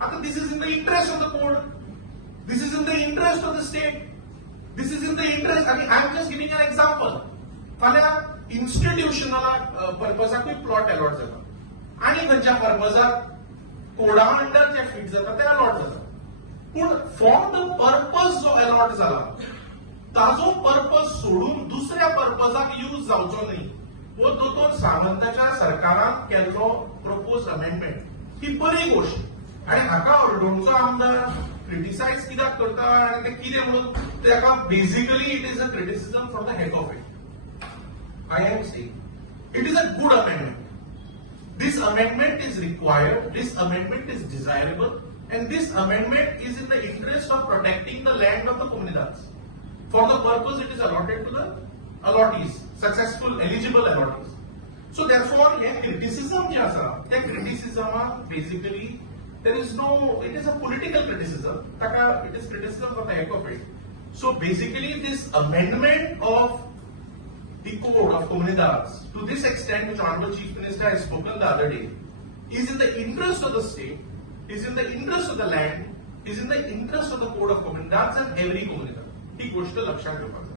आता this is in the interest of the code. This is in the interest of the state. This is in the interest. I mean, I am just giving an example. फाल्या institutional पर्पजाकूय plot allot जाता आणि खंयच्या पर्पजाक कोडा under जे fit जाता ते allot जाता. पूण for the purpose जो अलॉट जाला ताजो पर्पज सोडून दुसऱ्या पर्पजाक यूज जावचो न्ही वो दोतोर सामंताच्या सरकारान केल्लो प्रपोज अमेंडमेंट ही बरी गोष्ट आणि हाका अर्डोणचो आमदार क्रिटिसाइज कित्याक करता आणि ते कितें म्हणून ताका basically it is a criticism from the heck of it. I am saying it is a good amendment. This amendment is required, this amendment is desirable, and this amendment is in the interest of protecting the land of the Comunidades. For the purpose it is allotted to the allottees, successful eligible allottees. So therefore, criticism je asa, the criticism basically there is no, it is a political criticism. It is criticism for the heck of it. So basically, this amendment of the code of Comunidades, to this extent which Honorable Chief Minister has spoken the other day, is in the interest of the state, is in the interest of the land, is in the interest of the code of Comunidades and every Comunidad. ही गोष्ट लक्षात ठेवा.